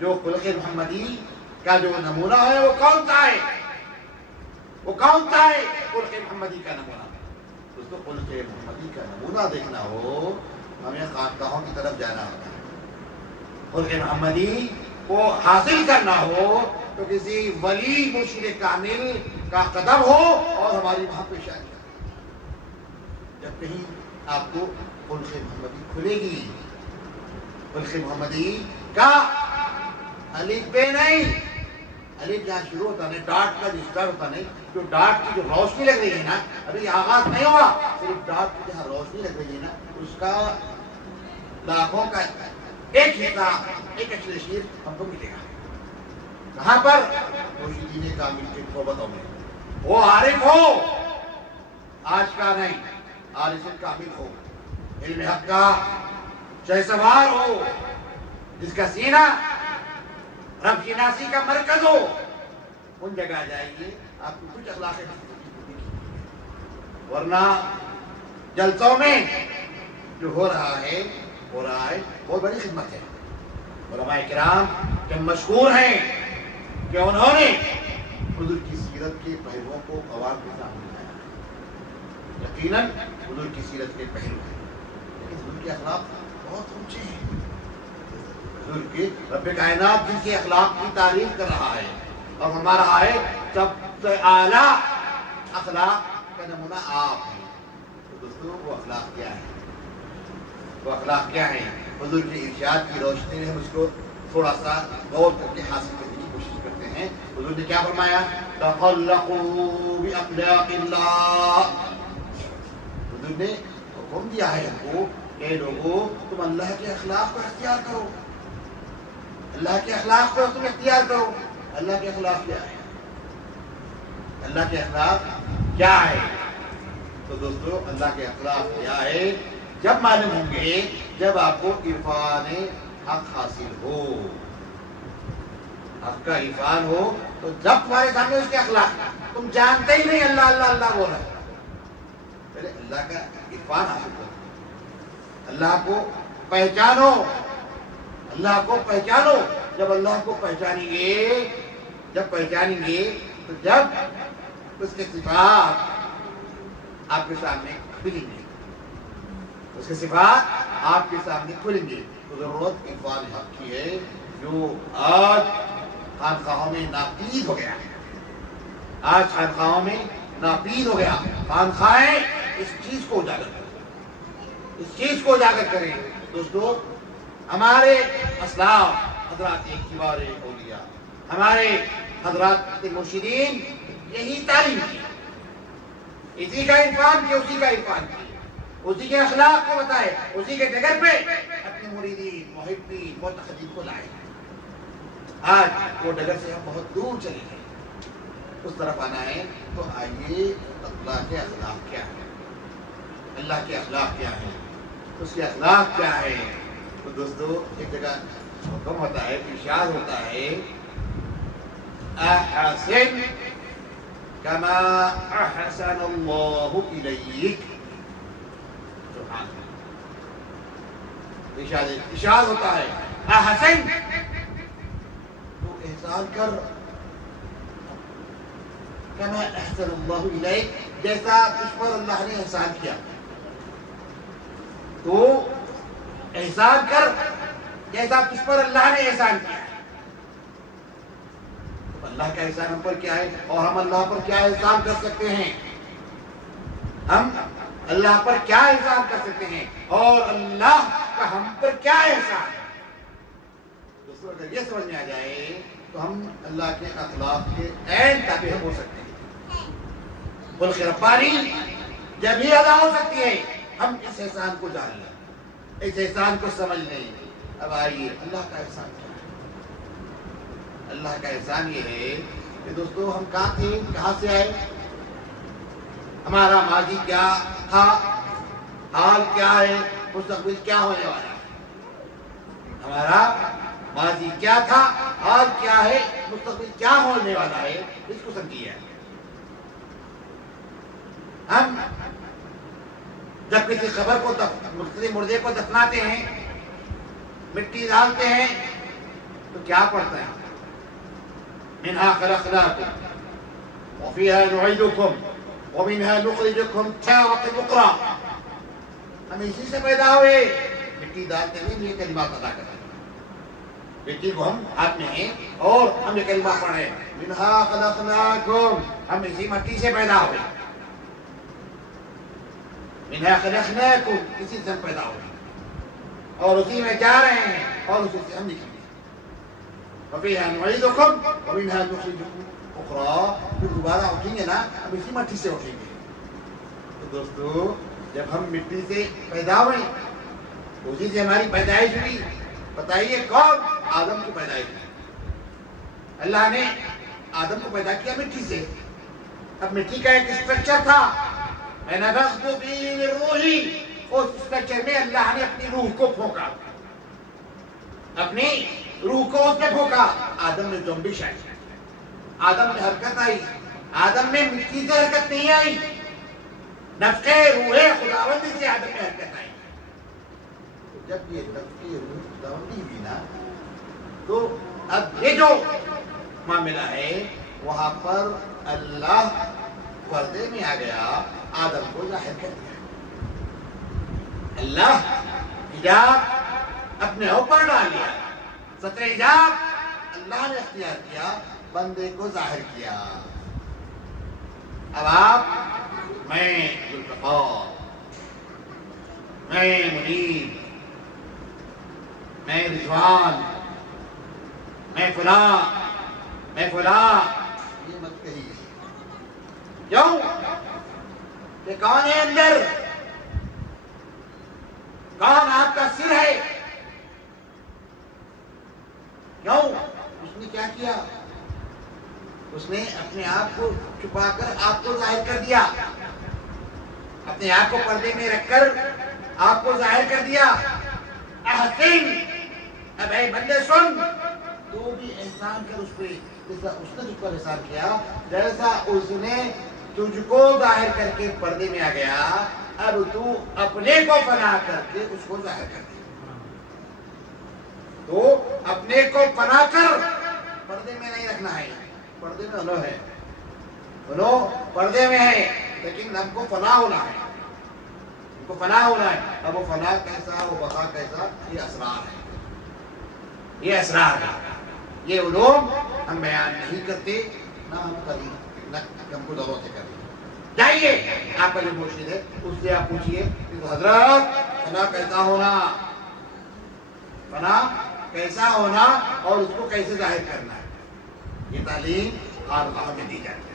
جو خلق محمدی کا جو نمونہ ہے وہ کون سا ہے؟ وہ کون سا ہے خلق محمدی کا نمونہ؟ دوستو خلق محمدی کا نمونہ دیکھنا ہو ہمیں خانقاہوں کی طرف جانا ہوتا ہے. خلق محمدی کو حاصل کرنا ہو تو کسی ولی مرشد کامل کا قدم ہو اور ہماری وہاں پیشانی ہو. جب کہیں آپ کو خلق محمدی کھلے گی، خلق محمدی کا الف بے نہیں، الف جہاں شروع ہوتا نہیں، ڈاٹ کا جو اسٹارٹ ہوتا نہیں، جو ڈاٹ کی جو روشنی لگ رہی ہے نا، ابھی آغاز نہیں ہوا، صرف ڈاٹ کی جہاں روشنی لگ رہی ہے نا، اس کا لاکھوں کا ایک حصہ، ایک اشرشیر ہم کو ملے گا. کہاں پر؟ مرشدین کامل کے صحبتوں میں. وہ عارف ہو، آج کا نہیں، عارف کامل ہو، علم حق کا شہسوار ہو، جس کا سینہ رب شناسی کا مرکز ہو. ان جگہ جائیے آپ کو کچھ اخلاق ورنہ جلسوں میں جو ہو رہا ہے بہت بڑی خدمت ہے. علماء کرام جب مشہور ہیں کہ انہوں نے حضور کی سیرت کے پہلوؤں کو عوام کے سامنے لایا ہے. یقیناً حضور کی سیرت کے پہلو ہیں، لیکن حضور کے اخلاق بہت اونچے ہیں. حضور کے رب کائنات جن کے اخلاق کی تعریف کر رہا ہے اور فرما رہا ہے سب سے اعلیٰ اخلاق کا نمونہ آپ ہیں. تو دوستو وہ اخلاق کیا ہے؟ وہ اخلاق کیا ہے؟ حضور کے ارشاد کی روشنی میں ہم اس کو تھوڑا سا غور کر کے حاصل کرنے کی کوشش کرتے ہیں. حضور نے کیا فرمایا؟ تخلقوا باخلاق اللہ. حضور نے حکم دیا ہے ہم کو کہ لوگوں تم اللہ کے اخلاق کو اختیار کرو، اللہ کے اخلاق کو تم اختیار کرو. اللہ کے اخلاق کیا ہے؟ اللہ کے اخلاق کیا ہے؟ تو دوستو اللہ کے اخلاق کیا ہے جب معلوم ہوں گے جب آپ کو عرفان حق حاصل ہو، حق کا عرفان ہو. تو جب تمہارے سامنے اس کے اخلاق تم جانتے ہی نہیں اللہ اللہ اللہ بول رہے، پہلے اللہ کا عرفان حاصل کرو، اللہ کو پہچانو، اللہ کو پہچانو. جب اللہ کو پہچانیں گے تو جب اس کے صفات آپ کے سامنے کھلیں گے، اس کے صفات آپ کے سامنے کھلیں گے. تو ضرورت عرفان حق کی ہے جو آج خانقاہوں میں ناپید ہو گیا ہے. آج خانقاہوں میں ناپید ہو گیا. خانقاہیں اس چیز کو اجاگر کریں، اس چیز کو اجاگر کریں. دوستو ہمارے اسلاف حضرات کبار اولیاء، ہمارے حضرات مرشدین یہی تعلیم کی، اسی کا عرفان کیا، اسی کا عرفان کیا، اسی کے اخلاق کو بتائے، اسی کے ڈگر پہ اپنے مریدین محبین متخذین کو لائے. آج وہ ڈگر سے ہم بہت دور چلے گئے، اس طرف آنا ہے. تو آئیے اللہ کے اخلاق کیا ہے، اللہ کے اخلاق کیا ہے، اس کے اخلاق کیا ہے. تو دوستو ایک جگہ حکم ہوتا ہے، ارشاد ہوتا ہے احسن کما احسن اللہ الیک. سبحان اللہ، ارشاد ہوتا ہے احسن، تو احسان کر کما احسن اللہ الیک، جیسا تجھ پر اللہ نے احسان کیا تو احسان کر جیسا تجھ پر اللہ نے احسان کیا. اللہ کا احسان ہم پر کیا ہے اور ہم اللہ پر کیا احسان کر سکتے ہیں؟ ہم اللہ پر کیا احسان کر سکتے ہیں اور اللہ کا ہم پر کیا احسان ہے؟ دوستو اگر یہ سمجھ میں آ جائے تو ہم اللہ کے اخلاق کے عین تابع ہو سکتے ہیں. خلق ربانی جب ہی ادا ہو سکتی ہے ہم اس احسان کو جان لیں، اس احسان کو سمجھ لیں. اب آئیے اللہ کا احسان کیا ہے؟ اللہ کا احسان یہ ہے کہ دوستو ہم کہاں تھے، کہاں سے آئے، ہمارا ماضی کیا تھا، حال کیا ہے، مستقبل کیا ہونے والا ہے. ہمارا ماضی کیا تھا، حال کیا ہے، مستقبل کیا ہونے والا ہے، اس کو سمجھیے. ہم جب کسی خبر کو مردے کو دفناتے ہیں، مٹی ڈالتے ہیں تو کیا پڑھتے ہیں؟ منہا خلقناکم وفیہا نعیدکم ومنہا نخرجکم تارۃ اخری، ہم اسی سے پیدا ہوئے، مٹی ڈالتے ہوئے یہ کلمات ادا کرتے ہیں، مٹی کو ہم ہاتھ میں ہیں اور ہم یہ کلمات پڑھ رہے ہیں، منہا خلقناکم، ہم اسی مٹی سے پیدا ہوئے، منہا خلقناکم، اسی سے ہم پیدا ہوئے اور اسی میں جا رہے ہیں اور اسی سے ہم نکلیں گے، وفیہا نعیدکم ومنہا نخرجکم اخری، پھر دوبارہ اٹھیں گے نا، ہم اسی مٹی سے اٹھیں گے۔ تو دوستو جب ہم مٹی سے پیدا ہوئے اسی سے ہماری پیدائش ہوئی، بتائیے کون؟ آدم کی پیدائش ہوئی، اللہ نے آدم کو پیدا کیا مٹی سے۔ اب مٹی کا ایک اسٹرکچر تھا، میں نفخت فیہ من روحی، اس اسٹرکچر میں اللہ نے اپنی روح کو پھونکا، اپنی روح کو اس میں پھونکا، آدم میں جنبش آئی، آدم میں حرکت آئی، آدم میں مٹی سے حرکت نہیں آئی، نفخ روح خداوندی سے آدم میں حرکت آئی۔ تو جب یہ نفخ روح خداوندی ہوئی نا، تو اب یہ جو معاملہ ہے وہاں پر اللہ پردے میں آ گیا، آدم کو ظاہر کر دیا، اللہ حجاب اپنے اوپر ڈال لیا، ستر حجاب اللہ نے اختیار کیا، بندے کو ظاہر کیا۔ اب آپ، میں ذوالفقار، میں منیب، میں رضوان، میں فلاں، میں فلاں، یہ مت کہیے، کیوں کہ کون ہے اندر؟ کون آپ کا سر ہے؟ کیوں؟ اس نے کیا کیا؟ اس نے اپنے آپ کو چھپا کر آپ کو ظاہر کر دیا، اپنے آپ کو پردے میں رکھ کر آپ کو ظاہر کر دیا۔ احسن، اب اے بندے سن، تو بھی احسان کر اس پہ، جیسا اس نے تجھ پر احسان کیا، جیسا اس نے تجھ کو ظاہر کر کے پردے میں آ گیا، اب تو اپنے کو فنا کر کے اس کو ظاہر کر دے۔ تو اپنے کو فنا کر، پردے میں نہیں رکھنا ہے، پردے میں انہوں ہے، انہوں پردے میں ہے، لیکن ہم کو فنا ہونا ہے، ہم کو فنا ہونا ہے۔ اب وہ فنا کیسا، وہ بقا کیسا، یہ اسرار ہے، یہ اسرار ہے، یہ علوم ہم بیان نہیں کرتے، نہ ہم کریں، نہ ہم کو ضرورت ہے کریں۔ جائیے آپ کا جو مرشد ہے اس سے آپ پوچھئے کہ حضرت فنا کیسا ہونا، فنا کیسا ہونا اور اس کو کیسے ظاہر کرنا ہے، یہ تعلیم خانقاہ میں دی جاتی ہے۔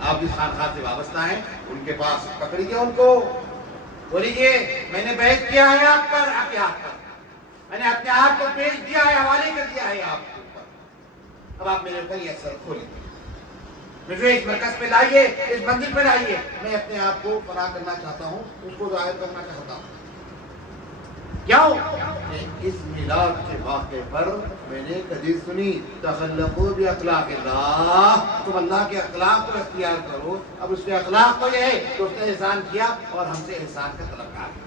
آپ جس خانقاہ سے وابستہ ہیں ان کے پاس پکڑیے، ان کو بولیے میں نے بیعت کیا ہے آپ پر، آپ کے ہاتھ پر، میں نے اپنے آپ کو پیش دیا ہے، حوالے کر دیا ہے آپ کے اوپر، اب آپ میرے اوپر یہ اثر کھولیں، مجھے اس مرکز پہ لائیے، اس مندر پہ لائیے، میں اپنے آپ کو فنا کرنا چاہتا ہوں، اس کو ظاہر کرنا چاہتا ہوں۔ کیوں کہ اس میلاد کے واقعے پر میں نے حدیث سنی، تخلقوا باخلاق اللہ، تم اللہ کے اخلاق کو اختیار کرو۔ اب اس کے اخلاق تو یہ ہے کہ اس نے احسان کیا اور ہم سے احسان کا طلبگار ہے،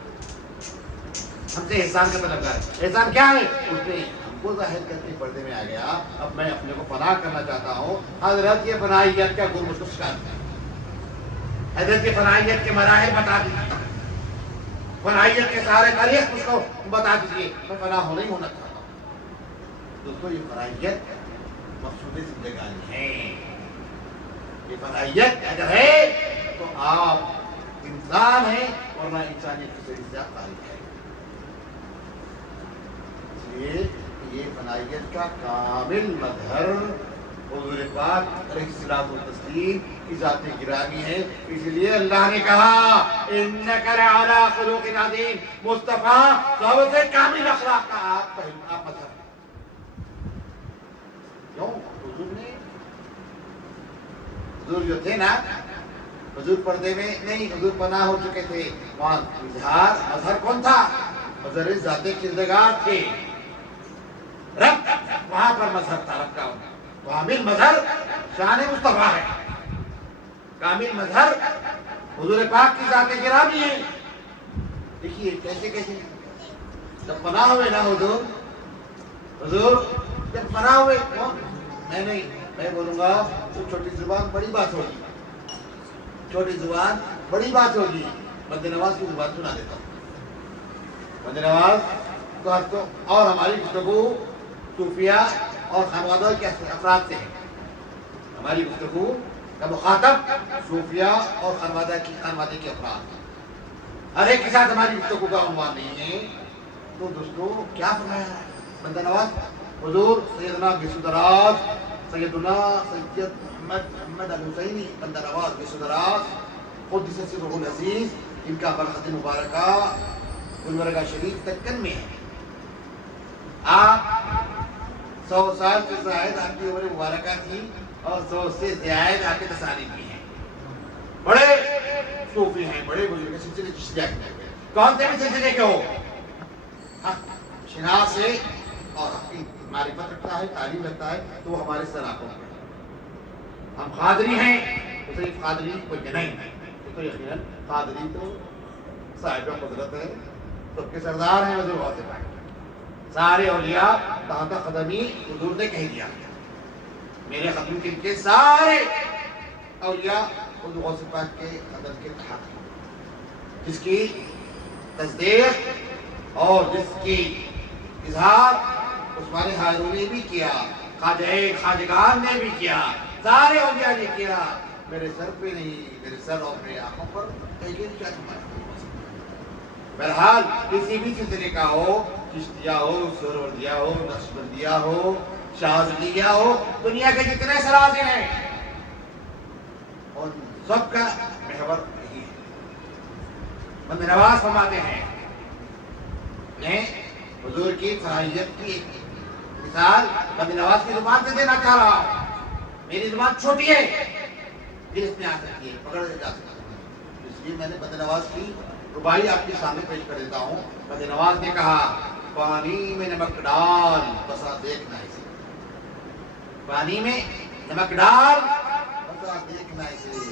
ہم سے احسان کا طلبگار ہے۔ احسان کیا ہے؟ اس نے ہم کو ظاہر کر کے پردے میں آ گیا، اب میں اپنے کو فنا کرنا چاہتا ہوں۔ حضرت یہ فنائیت کا گل مجھ کو سکھا دیا، حضرت یہ فنائیت کے مراحل بتا دیجیے، فنائیت کے سارے تاریخ مجھ کو بتا دیجیے، میں فنا ہونا ہی ہونا چاہتا ہوں۔ دوستو یہ فنائیت مقصود زندگانی ہے، یہ فنائیت اگر ہے تو آپ انسان ہیں، ورنہ انسانیت کی صحیح سے آپ تاریخ ہے۔ اس لیے یہ فنائیت کا کامل مظہر حضور پاک علیہ الصلوۃ والتسلیم کی ذات گرامی ہے، اس لیے اللہ نے کہا انک لعلی خلق عظیم، مصطفیٰ سب سے کامل اخلاق کا آپ مظہر ہے۔ کیوں؟ حضور جو تھے نا، حضور پردے میں نہیں، حضور پناہ ہو چکے تھے، وہاں مظہر کون تھا؟ مظہر ذات کردگار تھے، رب وہاں پر مظہر تھا، رب کا کامل مظہر شان مصطفیٰ ہے، کامل مظہر حضور پاک کی ذات گرامی ہے۔ دیکھیے کیسے کیسے جب پناہ ہوئے نا حضور جب فنا ہوئے کون؟ میں نہیں، میں بولوں گا تو چھوٹی زبان بڑی بات ہوگی، چھوٹی زبان بڑی بات ہوگی. بند نواز کی زبان سنا دیتا ہوں. بند نواز تو اور ہماری گفتگو صوفیہ اور خانوادہ کے افراد سے ہے. ہماری گفتگو کا مخاطب صوفیہ اور خانوادہ خانوادے کے افراد. ہر ایک کے ساتھ ہماری گفتگو کا عنوان نہیں ہے. تو دوستو کیا فرمایا ہے بندہ نواز حضور سیدنا گیسودراز سیدنا سید محمد الحسینی بندہ نواز گیسودراز قدس سرہ العزیز، ان کا برخط مبارکہ گلبرگہ شریف دکن میں ہے. آپ 100 سال سے زائد آپ کی عمر مبارکہ تھی اور 100 سے زائد آپ کے تصانیف بھی ہیں. بڑے صوفی ہیں، بڑے بزرگ سلسلے چشتیہ کے ہیں. کون سے بھی سلسلے کے ہو، شناس سے اور اپنی معرفت رکھتا ہے، تعلیم رکھتا ہے، تو وہ ہمارے سراپوں میں. ہم قادری ہیں تو صرف قادری کوئی نہیں، تو یقیناً قادری تو صاحب قدرت ہے، سب کے سردار ہیں حضور غوث پاک. سارے اولیاء تحت قدمی حضور نے کہہ دیا، میرے قدم کے سارے اولیاء حضور غوث پاک کے قدم کے تحت ہیں. جس کی تصدیق اور جس کی اظہار عثمان ہارونی نے بھی کیا، خواجگان نے بھی کیا، سارے اولیاء نے کیا. میرے سر پہ نہیں، میرے سر اور میرے آنکھوں پر کیا تمہارا. بہرحال کسی بھی سلسلے کا ہو، چشتیہ ہو، سہروردیہ ہو، نقشبندیہ ہو، شاذلیہ ہو، دنیا کے جتنے سلاسل ہیں اور سب کا محور یہی ہے. بند نواز فرماتے ہیں، میں حضور کی فلاحیت کی ایک مثال بند نواز کی زبان سے دینا چاہ رہا ہوں. میری زبان چھوٹی ہے، دل اس میں آ سکتی ہے، پکڑ جا سکتی ہے. اس لیے میں نے بند نواز کی ربائی آپ کے سامنے پیش کر دیتا ہوں. بند نواز نے کہا، پانی میں نمک ڈال بسا دیکھنا اسے. پانی میں نمک ڈال بسا دیکھنا اسے.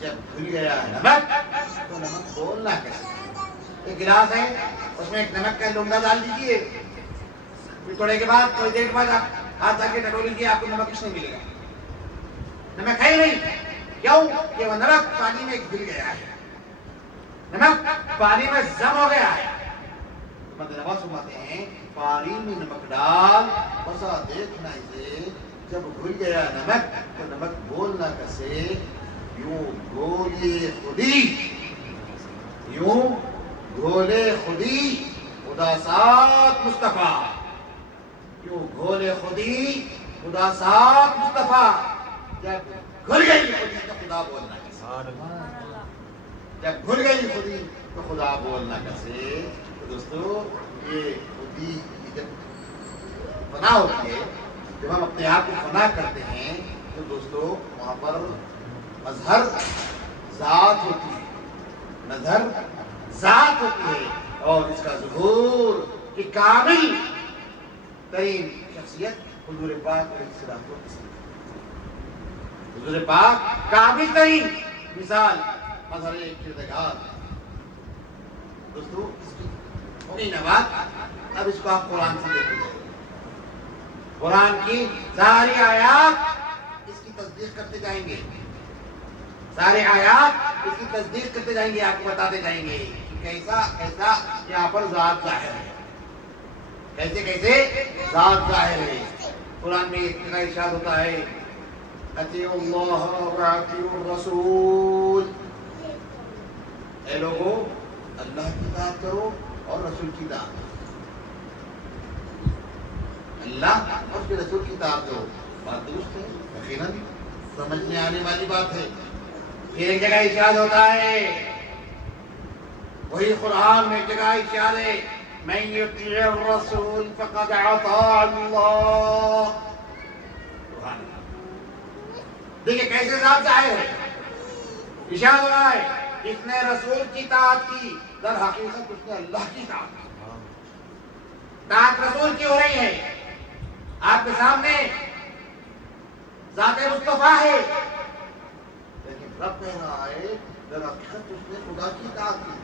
جب بھول گیا نمک تو نمک بولنا کیسے. ایک گلاس ہے، اس میں ایک نمک کا لونگا ڈال دیجیے، پھر تھوڑے کے بعد تھوڑی دیر کے بعد آپ ہاتھ آ کے ڈٹو لیجیے، آپ کو نمک کچھ نہیں ملے گا. نمک ہے ہی نہیں. کیوں کہ وہ نمک پانی میں گھل گیا ہے، نمک پانی میں ضم ہو گیا ہے. بند نواز فرماتے ہیں، پانی میں نمک ڈال بسا دیکھنا اسے. جب گھل گیا نمک تو نمک بولنا کیسے. یوں گولے خودی، یوں گھولے خودی خدا ساتھ مصطفیٰ. یوں گھولے خودی خدا ساتھ مصطفیٰ. جب گھل گئی خودی تو خدا بولنا کیسے. جب گھل گئی خودی تو خدا بولنا کیسے. تو دوستو یہ خودی جب فنا ہوتی ہے، جب ہم اپنے آپ کو فنا کرتے ہیں تو دوستو وہاں پر مظہر ذات ہوتی ہے، مظہر ذات ہوتی ہے، اور اس کا ظہور کی کامل ترین شخصیت حضور پاک علیہ الصلوۃ والسلام. حضور پاک کامل ترین مثال مظہر کردگار. دوستو اس کی ہوگی نا بات. اب اس کو آپ قرآن سے دیکھتے جائیں. قرآن کی ساری آیات اس کی تصدیق کرتے جائیں گے، سارے آیات اس کی تصدیق کرتے جائیں گے، آپ کو بتاتے جائیں گے کہ کیسا کیسا یہاں پر ذات ظاہر ہے، کیسے کیسے ذات ظاہر ہے. قرآن میں ایک جگہ ارشاد ہوتا ہے، اطیعوا اللہ واطیعوا الرسول. اے لوگو اللہ کی اطاعت کرو اور رسول کی اطاعت کرو. اللہ اور اس کے رسول کی اطاعت کرو. بات درست ہے، یقیناً سمجھنے آنے والی بات ہے. پھر ایک جگہ ارشاد ہوتا ہے، وہی قرآن میں ایک جگہ ارشاد ہے، من یطیع الرسول فقد اطاع اللہ. دیکھیں کیسے ذات ظاہر ہے. ارشاد ہو رہا ہے، اس نے رسول کی اطاعت کی، در حقیقت اس نے اللہ کی اطاعت کی. اطاعت رسول کی ہو رہی ہے. آپ کے سامنے ذات مصطفیٰ ہے، لیکن رب کہہ رہا ہے در حقیقت اس نے خدا کی اطاعت کی.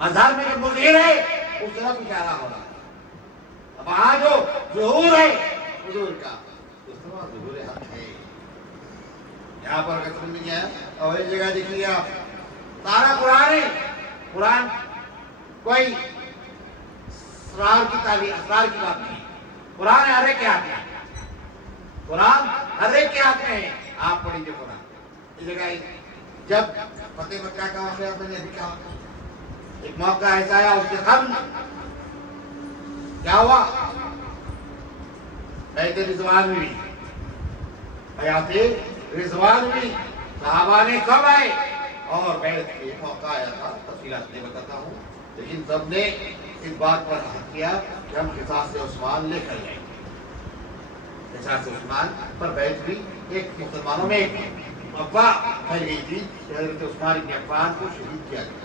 مظہر میں جو مظہر ہے اس طرف اشارہ ہو رہا ہے. اب وہاں جو ظہور ہے حضور کا وہاں ظہور حق ہے. یہاں پر اگر سمجھ نہیں آیا اور ایک جگہ دیکھیے آپ سارا قرآن ہے. قرآن کوئی اسرار کی تعلیم اسرار کی بات نہیں. قرآن ہر ایک کے ہاتھ میں. قرآن ہر ایک کے ہاتھ میں ہے. آپ پڑھیے قرآن. اس جگہ جب فتح مکہ کا واقعہ میں نے ابھی کہا ایک موقع ایسا آیا اس کے قبل کیا ہوا بیعت رضوان ہوئی حیات رضوان ہوئی صحابہ نے سب آئے اور بیعت کے موقع آیا تھا. تفصیلات نہیں بتاتا ہوں لیکن سب نے اس بات پر عہد کیا کہ ہم قصاص عثمان لے کر جائیں گے. قصاص عثمان پر بیعت ہوئی. ایک مسلمانوں میں ایک افواہ پھیل گئی تھی کہ حضرت عثمان بن عفان کو شہید کیا گیا.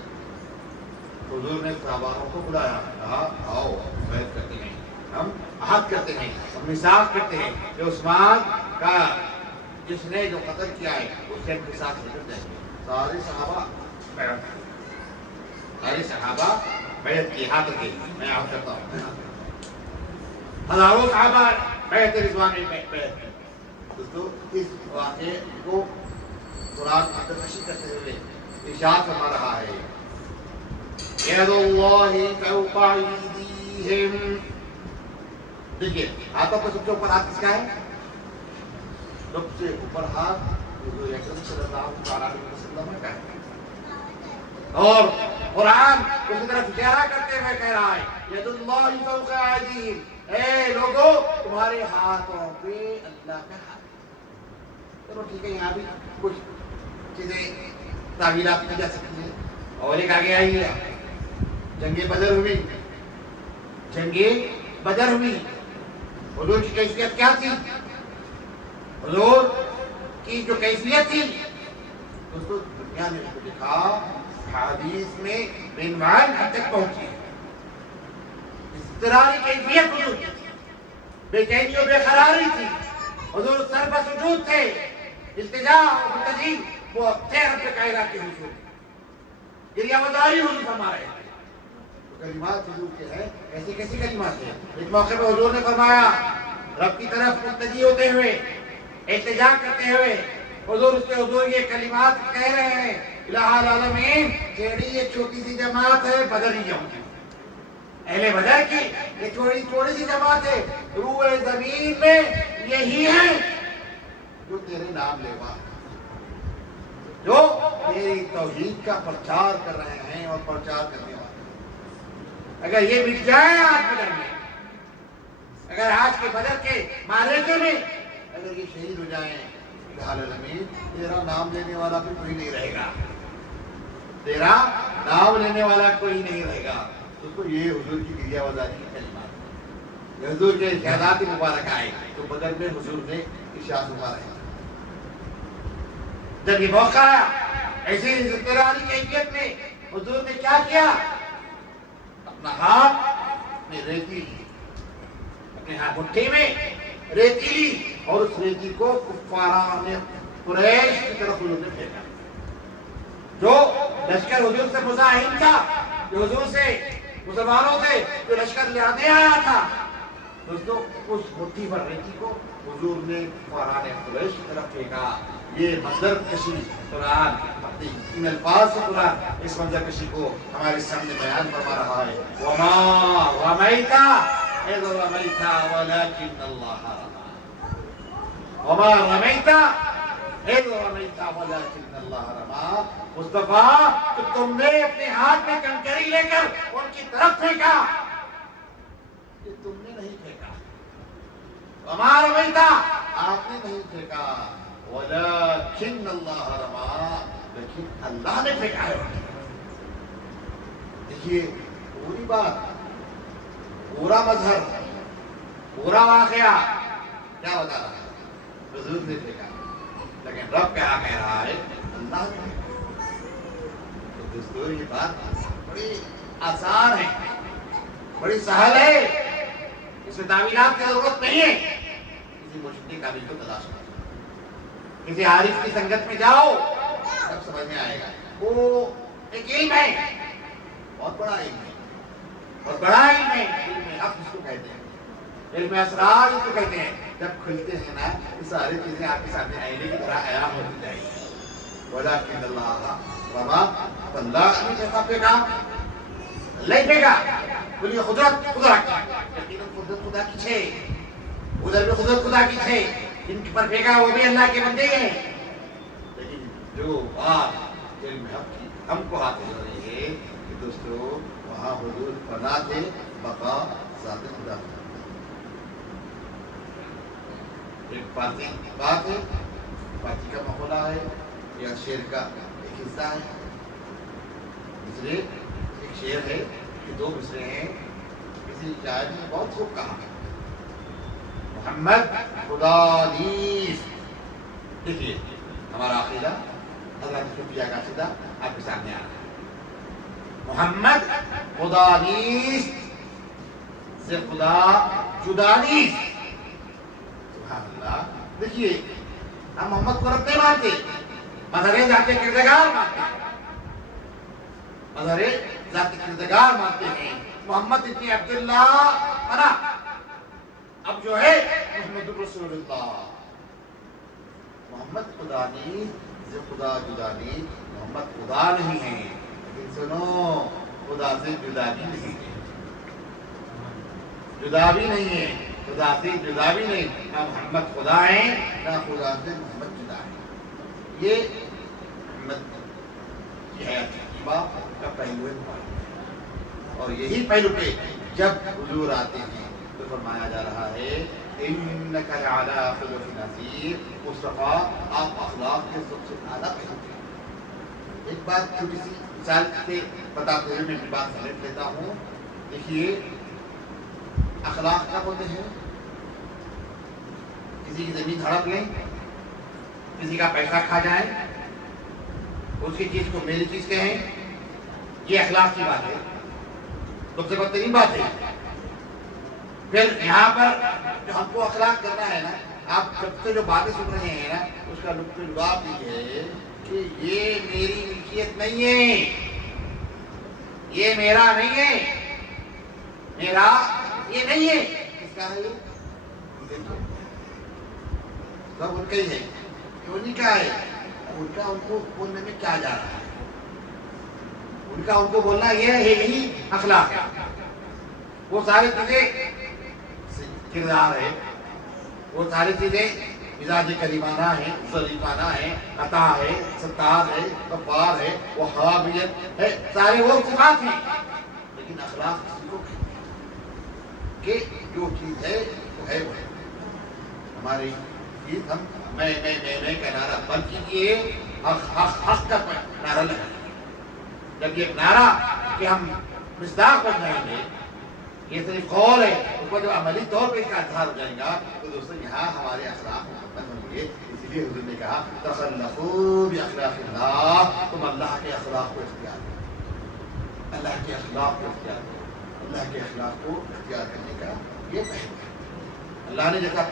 حضور نے صحابہ کو بلایا کہا آؤ بیعت کرتے ہیں ہم عہد کرتے ہیں ہم میثاق کرتے ہیں کہ عثمان کا جس نے جو قتل کیا ہے اس سے ہم قصاص لے کر جائیں گے. سارے صحابہ بیعت کی ہاتھ رکھے. میں عہد کرتا ہوں. ہزاروں صحابہ بیعت رضوان میں بیعت کی. دوستو اس واقعے کو قرآن منتقشی کرتے ہوئے ارشاد فرما رہا ہے ید اللہ فوق ایدیہم. دیکھیے ہاتھوں پر سب سے اوپر ہاتھ کس کا ہے؟ سب سے اوپر ہاتھ حضور اکرم صلی اللہ علیہ وسلم کا ہے. اور قرآن اس طرف اشارہ کرتے ہوئے کہہ رہا ہے ید اللہ فوق ایدیہم. اے لوگوں تمہارے ہاتھوں پہ اللہ کا ہاتھ. چلو ٹھیک ہے یہاں بھی کچھ چیزیں تعبیرات کی جا سکتی ہیں. اور ایک آگے آئیے جنگ بدر ہوئی. جنگ بدر ہوئی. حضور کی کیفیت کیا تھی؟ حضور کی جو کیفیت تھی اس کو دنیا نے اس کو لکھا حدیث میں بعنوان حد تک پہنچی. اضطراری کیفیت حضور کی تھی. بے چینی و بے قراری تھی. حضور سر پر سجود تھے. التجا و متجی وہ تھے رب کائنات کے حضور. گریہ مزاری حضور فرما رہے تھے. کلمات حضور کے ہیں. ایسی کیسی کلمات ہیں؟ ایک موقع پہ حضور نے فرمایا رب کی طرف متجی ہوتے ہوئے التجا کرتے ہوئے حضور اس کے حضور یہ کلمات کہہ رہے ہیں الہ العالمین تیری یہ چھوٹی سی جماعت ہے بدری جماعت اہل بدر کی یہ چھوٹی سی جماعت ہے روح زمین میں یہی ہے جو تیرے نام لیوا جو تیری توحید کا پرچار کر رہے ہیں اور پرچار کرنے والے. اگر یہ مٹ جائے آج بدر میں اگر آج کے بدر کے معرکے میں اگر یہ شہید ہو جائیں الہ العالمین تیرا نام لینے والا بھی کوئی نہیں رہے گا. تیرا نام لینے والا کوئی نہیں رہے گا. تو یہ حضور کی گریہ وزاری کی کلمات یہ حضور کے ارشادات مبارک آئے تو بدر میں حضور نے ارشاد مبارک. جب یہ موقع آیا ایسی اضطراری کیفیت میں حضور نے کیا کیا؟ اپنا ہاتھ میں ریتی لی. اپنے ہاتھ مٹھی میں ریتی لی اور اس ریتی کو کفاران قریش کی طرف حضور نے پھینکا. جو لشکر حضور سے مزاحم تھا جو حضور سے مسلمانوں سے جو لشکر لانے آیا تھا دوستو اس مٹھی پر ریتی کو حضور نے کفاران قریش کی طرف پھینکا. یہ منظر کشی قرآن اپنی ان الفاظ سے قرآن اس منظر کشی کو ہمارے سامنے بیان فرما رہا ہے. وما رمیت اذ رمیت ولکن اللہ رمی. وما رمیت اذ رمیت ولکن اللہ رمی. مصطفیٰ تو تم نے اپنے ہاتھ میں کنکری لے کر ان کی طرف پھینکا کہ تم نے نہیں پھینکا. وما رمیت آپ نے نہیں پھینکا ولیکن اللہ رما لیکن اللہ نے پھینکا ہے. دیکھیے پوری بات پورا مظہر پورا واقعہ کیا بتا رہا ہے؟ حضور نے پھینکا لیکن رب کیا کہہ رہا ہے؟ اللہ نے. تو دوستو یہ بات بڑی آسان ہے بڑی سہل ہے. اس میں تعویلات کی ضرورت نہیں ہے. کسی مشکل قابل کو تلاش کرو کسی عارف کی سنگت میں جاؤ سب سمجھ میں آئے گا. وہ ایک علم ہے بہت بڑا علم ہے بہت بڑا علم ہے. علم حق جس کو کہتے ہیں علم اسرار اس کو کہتے ہیں. جب کھلتے ہیں نا یہ ساری چیزیں آپ کے سامنے آئینے کی طرح عیاں ہوتی جائیں گی. ولیکن اللہ رما، اللہ نے جیسا پھینکا اللہ پھینکا. بولیے قدرت قدرت یقیناً قدرت خدا کی ہے، ادھر بھی قدرت خدا کی ہے. جن کے پر پھینکا وہ بھی اللہ کے بندے ہیں. لیکن جو بات علم حق کی ہم کو حاصل ہو رہی ہے کہ دوستو وہاں حضور فنا تھے، بقا ذات خدا. ایک پارٹی بات ہے، پارٹی کا ماحولہ ہے یا شعر کا ایک حصہ ہے. مصرے ایک شعر ہے کہ دو مصرے ہیں. کسی شاعر نے بہت خوب کہا محمد خدا نیست. دیکھیے ہمارا عقیدہ حضرت صوفیہ کا عقیدہ آپ کے سامنے آ رہا ہے. محمد خدا نیست سے خدا جدا نیست. سبحان اللہ. دیکھیے ہم محمد کو رب نہیں مانتے، مظہر ذات کردگار مانتے ہیں. مظہر ذات کردگار مانتے ہیں. محمد ابن عبداللہ انا، اب جو ہے محمد رسول اللہ. محمد خدا نہیں سے خدا جدا نہیں. محمد خدا نہیں ہے لیکن سنو خدا سے جدا بھی نہیں ہے. جدا بھی نہیں ہے، خدا سے جدا بھی نہیں. نہ محمد خدا ہے نہ خدا سے محمد جدا ہے. یہ محمد کی حیات طیبہ کا پہلو ہے. اور یہی پہلو پہ جب حضور آتے ہیں تو فرمایا جا رہا ہے انک لعلی خلق عظیم. مصطفیٰ آپ اخلاق کے سب سے اعلیٰ پہلو ہیں. ایک بات چھوٹی سی مثال سے بتاتے ہوئے میں اپنی بات سمیٹ لیتا ہوں. دیکھیے اخلاق کیا بولتے ہیں؟ کسی کی زمین ہڑپ لیں، کسی کا پیسہ کھا جائیں، اس کی چیز کو میری چیز کہیں، یہ اخلاق کی بات ہے. سب سے بدترین بات ہے. پھر یہاں پر جو ہم کو اخلاق کرنا ہے نا، آپ جب سے جو باتیں سن رہے ہیں نا اس کا لطف لباف یہ ہے کہ یہ میری ملکیت نہیں ہے، یہ میرا نہیں ہے، میرا یہ نہیں ہے. کس کا ہے؟ سب ان کا ہی ہے. انہیں کا ہے. ان کا ان کو بولنے میں کیا جا رہا ہے؟ ان کا ان کو بولنا یہ ہے، یہی اخلاق ہے. وہ ساری چیزیں کردار ہے، وہ ساری چیزیں مزاج کریمانہ ہے، ظریفانہ ہے، عطا ہے، ستار ہے، غفار ہے، وہابیت ہے، سارے وہ صفات ہیں. لیکن اخلاق کسی کو کہ جو چیز ہے وہ ہے. وہ ہماری چیز ہم میں کا نعرہ بند کیجیے، حق کا نعرہ لگائیں. جب یہ نعرہ کہ ہم مصداق بن جائیں گے، یہ صرف قول ہے، اس کو جب عملی طور پہ اس کا اظہار ہو جائے گا تو دوستو یہاں ہمارے اخلاق مکمل ہوں گے. اسی لیے حضور نے کہا تخلقوا باخلاق اللہ، تم اللہ کے اخلاق کو اختیار کرو، اللہ کے اخلاق کو اختیار کرو. اللہ کے اخلاق کو اختیار کرنے کا یہ پہلو ہے. اللہ نے جیسا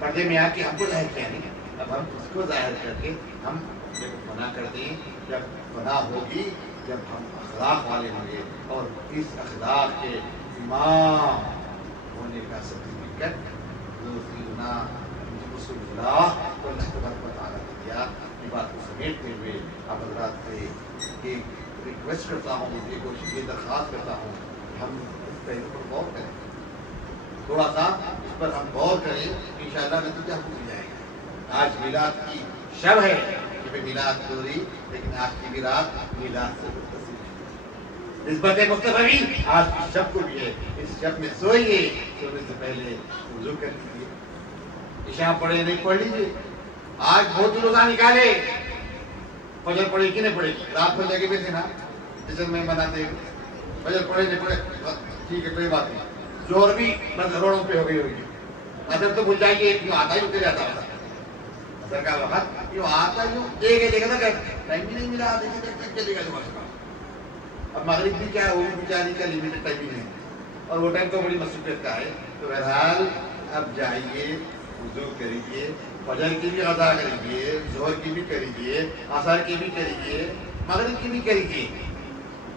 پردے میں آ کے ہم کو ظاہر کیا نہیں، اب ہم اس کو ظاہر کر کے ہم جب فنا کر دیں، جب فنا ہوگی، جب ہم اخلاق والے ہوں گے اور اس اخلاق کے امام ہونے کا سرٹیفکیٹ دوسری رسول اللہ کو اللہ تبارک و تعالیٰ نے دیا. یہ بات کو سمیٹتے ہوئے آپ حضرات سے ایک ریکویسٹ کرتا ہوں، یہ کوشش، یہ درخواست کرتا ہوں کہ ہم اس پہلو پر غور کریں، تھوڑا سا اس پر ہم غور کریں. انشاءاللہ نتیجہ ہم کو مل جائے گا. آج میلاد کی شب ہے، کہ میلاد دوری، لیکن آج کی بھی رات میلاد سے نسبت مصطفی آج کی شب کو بھی ہے. اس شب میں سوئیے، سونے سے پہلے وضو کر لیجیے، عشاء پڑھے نہیں پڑھ لیجیے. آج بہت روزہ نکالے، فجر پڑھے کہ نہیں پڑھے، رات کو جگہ بھی تھے نا جشن میں مناتے، فجر پڑھے نہیں پڑھے ٹھیک ہے کوئی بات نہیں. زور بھی بس روڈوں پہ ہو گئی ہوگی. اثر تو بھول جائیے، یوں آتا ہی اتر جاتا ہوتا اثر کا وقت، یوں آتا یوں دیکھے گا نا، ٹائم بھی نہیں ملا، دیکھے چلے گا جو ماشاء. اب مغرب بھی کیا ہے، وہ بھی بیچاری کا لمیٹڈ ٹائم ہی نہیں، اور وہ ٹائم تو بڑی مصروفیت کا ہے. تو بہرحال اب جائیے، وضو کریے، فجر کی بھی قضا کریے، ظہر کی بھی کریے، عصر کی بھی کریے، مغرب کی بھی کریے.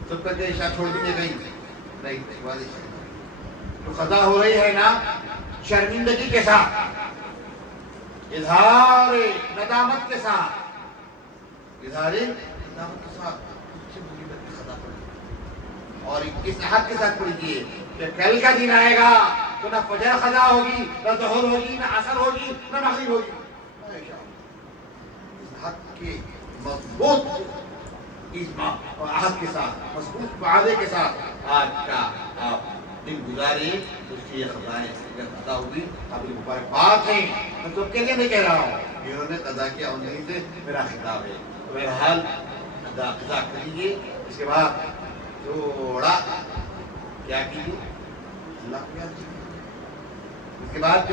سب کا عشاء چھوڑ دیجیے کہیں نہیں، تو قضا ہو رہی ہے نا، شرمندگی کے ساتھ، اظہار ندامت کے ساتھ، اظہار ندامت کے ساتھ اور اس حق کے ساتھ پڑھیے کہ کل کا دن آئے گا تو نہ فجر قضا ہوگی، نہ ظہر ہوگی، نہ عصر ہوگی، نہ مغرب ہوگی. اس حق کے مضبوط عہد کے ساتھ، مضبوط وعدے کے ساتھ آج کا آپ دن گزارے، اس کی یہ خزائیں قضا ہوگی. قابل مبارکباد ہیں. میں تو کے لیے نہیں کہہ رہا ہوں، انہوں نے قضا کیا ان سے میرا خطاب ہے. بہرحال قضا کریے. اس کے بعد تھوڑا کیا کیجیے، اللہ کو یاد کیجیے. اس کے بعد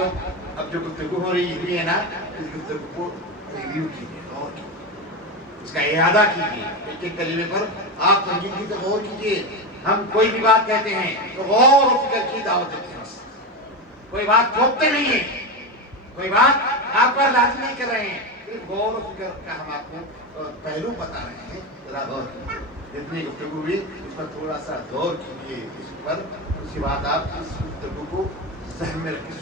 اب جو گفتگو ہو رہی ہے نا، اس گفتگو کو ریویو کیجیے، غور کیجیے، اس کا اعادہ کیجیے. ایک ایک کلمے پر آپ سنجیدگی سے غور کیجیے. ہم کوئی بھی بات کہتے ہیں تو غور و فکر کی دعوت دیتے ہیں. بس کوئی بات تھوپتے نہیں ہیں، کوئی بات آپ پر لازم نہیں کر رہے ہیں، صرف غور و فکر کا ہم آپ کو پہلو بتا رہے ہیں. ذرا غور کیجیے. جتنی گفتگو ہوئی اس پر تھوڑا سا غور کیجیے اس پر. اس کے بعد آپ اس گفتگو کو ذہن میں رکھ کے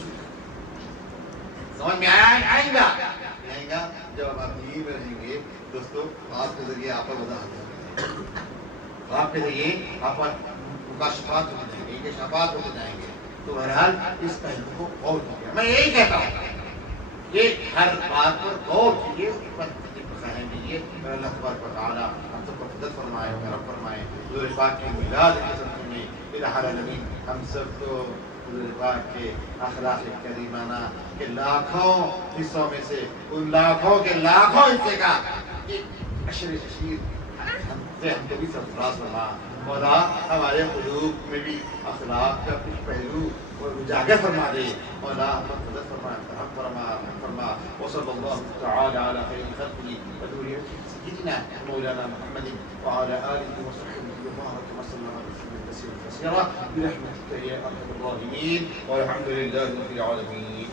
سمجھ میں آئیں گا جب آپ دین میں رہیں گے. دوستو آپ کے ذریعے آپ پر وضاحت ہوگی، آپ کے ذریعے آپ پر مکاشفات ہوتے جائیں گے، انکشافات ہوتے جائیں گے. تو بہرحال اس پہلو کو غور کیجیے. میں یہی کہتا ہوں کہ ہر بات پر غور کیجیے، اس پر ذہن دیجیے. اللہ تبارک و تعالیٰ ہم سب کو مدد فرمائے، کرم فرمائے. حضور پاک کی میلاد کے سلسلے میں الہ العالمین ہم سب کو حضور پاک کے اخلاق کریمانہ کے لاکھوں حصوں میں سے ان لاکھوں کے لاکھوں حصے کا ایک عشر ہم کو بھی سرفراز فرما. مولا ہمارے قلوب میں بھی اخلاق کا کچھ پہلو اور اجاگر فرما دے. مولا ہم پر مدد فرما، کرم فرما. وصلی اللہ تعالی علی خیر خلقہ وذریۃہ سیدنا مولانا محمد وعلى آله وصحبه وبارك وسلم تسليما كثيرا برحمتك يا ارحم الراحمين والحمد لله رب العالمين.